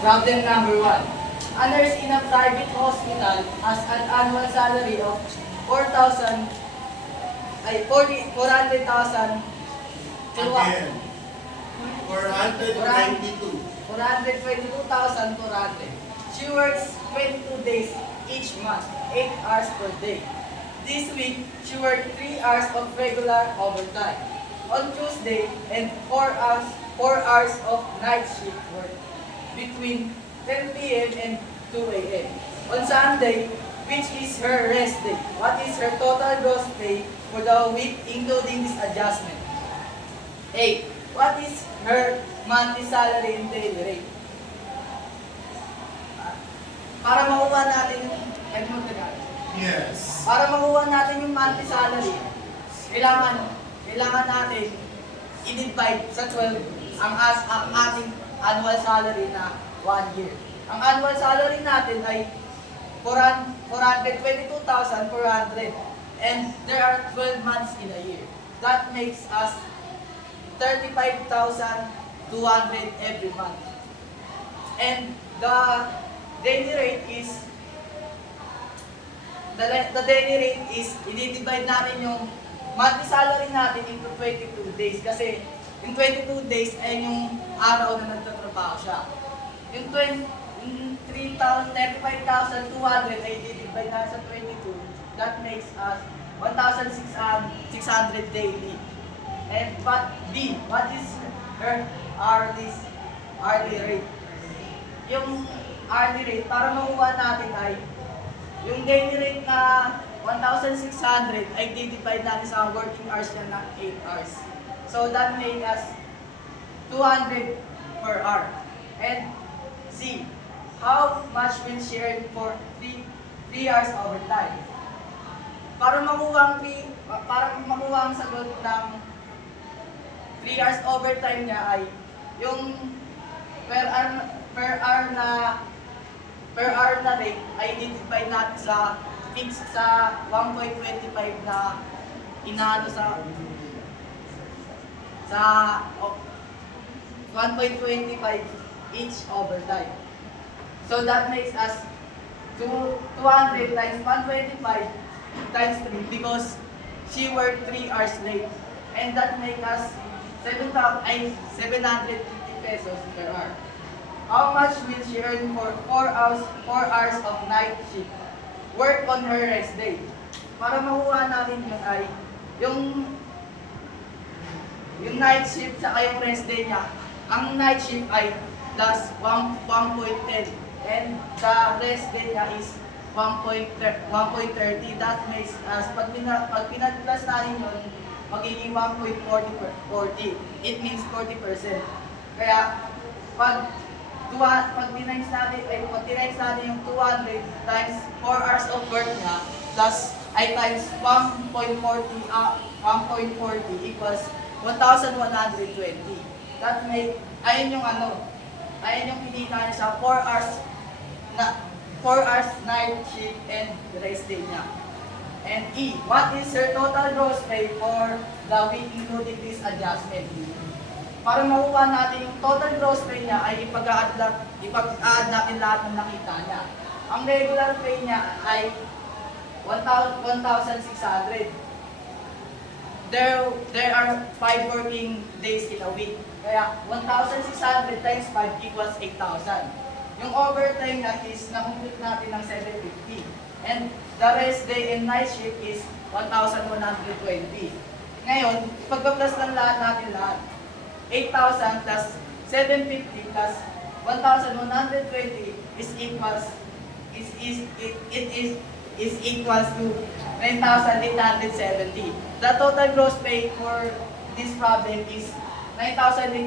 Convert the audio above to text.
Problem number 1. A nurse in a private hospital has an annual salary of 400,000 to Again. 492. 422,400. She works 22 days each month, 8 hours per day. This week, she worked 3 hours of regular overtime. On Tuesday, and 4 hours of night shift work between 10 p.m. and 2 a.m. On Sunday, which is her rest day, what is her total gross pay for the week including this adjustment? A. What is her monthly salary and daily rate? Para makuha natin yung Yes. Para makuha natin yung monthly salary, kailangan natin i-divide sa 12 ang ating annual salary na 1 year. Ang annual salary natin ay 422,400 and there are 12 months in a year. That makes us 35,200 every month. And the daily rate is i-divide natin yung monthly salary natin into 22 days kasi yung 22 days ay yung araw na nagtatrabaho siya. Yung 35,200 ay i-divide natin sa 22. That makes us 1,600 daily. And but B, what is her hourly rate? Yung hourly rate, para makuha natin ay yung daily rate na 1,600 ay divide natin sa working hours niya na 8 hours. So that makes us 200 per hour. And C, how much will she earn for 3 hours overtime? Para makuha ang sagot ng 3 hours overtime niya ay yung per hour na rate ay i-divide natin sa fix sa 1.25 na inaano sa 1.25 each overtime. So that makes us 200 times 125 times 3 because she worked 3 hours late. And that makes us 750 pesos per hour. How much will she earn for 4 hours of night shift? Work on her rest day. Para makuha natin yun ay yung night shift sa yung rest day niya. Ang night shift ay plus 1.10 and the rest day niya is 1.30. That makes us pag pinag-plus natin yun, magiging 1.40. It means 40%. Kaya pag tinimes natin yung 200 times 4 hours of work niya plus ay times 1.40 equals 1,120. That make ayun yung pinita niya sa 4 hours night shift and rest day niya. And E, what is her total gross pay for the week including this adjustment? Para makuha natin yung total gross pay niya ay ipag-a-add natin lahat ng nakita niya. Ang regular pay niya ay 1,600. There are 5 working days in a week. Kaya 1,600 times 5 equals 8,000. Yung overtime niya is na-complete natin ng 750. And the rest day and night shift is 1,120. Ngayon, pagpa-plus lang natin lahat. 8,000 plus 750 plus 1,120 is equals to 9,870. The total gross pay for this problem is 9,870.